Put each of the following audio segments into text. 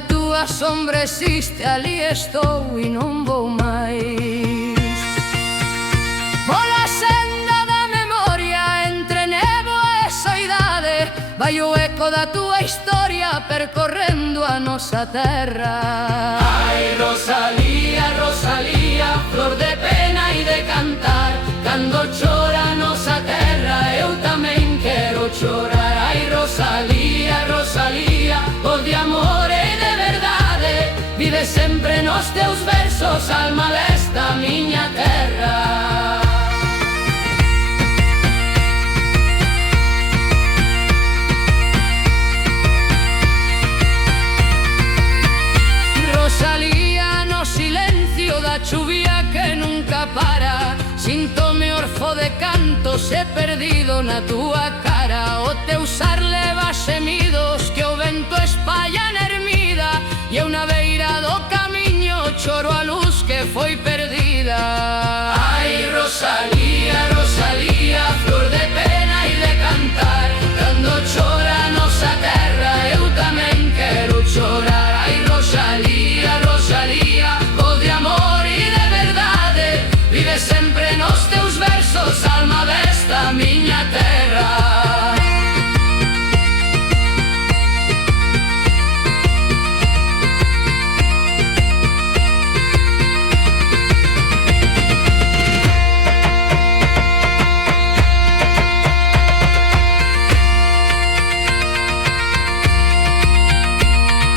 a túa sombra existe, ali estou e non vou máis. Pola senda da memoria, entre néboa e soidade, vai o eco da túa historia percorrendo a nosa terra. Ai, Rosalía, Rosalía, flor de pena e de cantar, cando chora a nosa terra, eu tamén quero chorar. Ai, Rosalía, Rosalía, o de amor e de verdade, vive sempre nos teus versos, alma desta miña terra. Rosalía, no silencio da chuvia que nunca para, síntome orfo de cantos e perdido na túa cara. O teu sar leva xemidos que o vento espalla na ermida, e eu na beira do camiño choro a luz que foi perdida. Ai, Rosalía, Rosalía, flor de pena e de cantar, cando chora a nosa terra, eu tamén quero chorar. Ai, Rosalía, Rosalía, o de amor e de verdade, vive sempre nos teus versos, alma desta miña terra.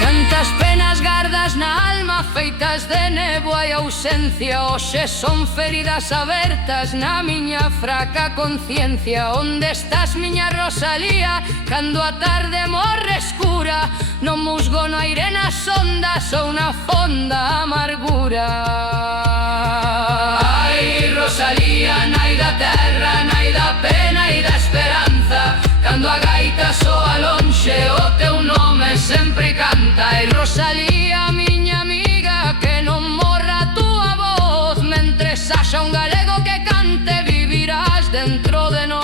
Cantas penas gardas na alma, feitas de néboa e ausencia, hoxe son feridas abertas na miña fraca conciencia. Onde estás, miña Rosalía, cando a tarde morre escura, no musgo, no aire, nas ondas ou na fonda amargura. Ai, Rosalía, nai da terra, nai da pena e da esperanza, cando a gaita soa lonxe, o teu nome sempre canta. Ai, Rosalía, miña amiga, que non morra a túa voz, mentres haxa un galego que cante, vivirás dentro de nós.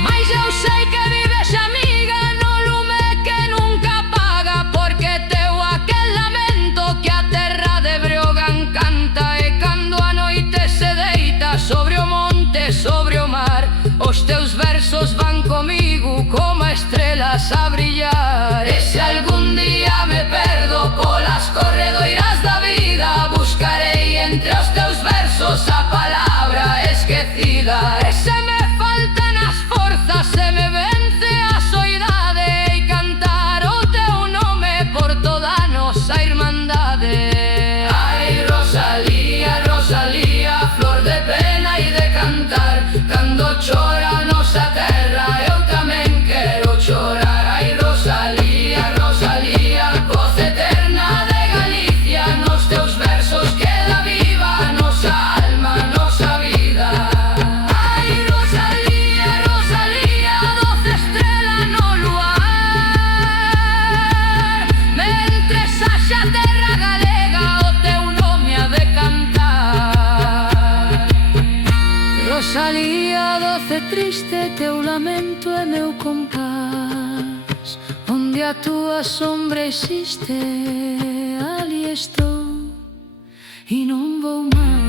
Mais eu sei que vives, amiga, no lume que nunca apaga, porque teu aquel lamento que a terra de Breogán canta. E cando a noite se deita sobre o monte, sobre o mar, os teus versos van comigo como estrelas a brillar. E se algún día me perdo polas corredoiras da vida, buscarei entre os teus versos a palabra esquecida. E se me faltan as forzas, se me vence a soidade, e cantar o teu nome por toda a nosa irmandade. Ai, Rosalía, Rosalía, flor de pena e de cantar, cando chora a nosa terra, eu tamén quero chorar. Ai, Rosalía, Rosalía, voz eterna de Galicia, nos teus versos queda viva a nosa alma, a nosa vida. Ai, Rosalía, Rosalía, doce estrela no luar, mentres haxa terra galega, o teu nome ha de cantar. Rosalía, doce triste, teu lamento é meu compás, onde a túa sombra existe, ali estou e non vou máis.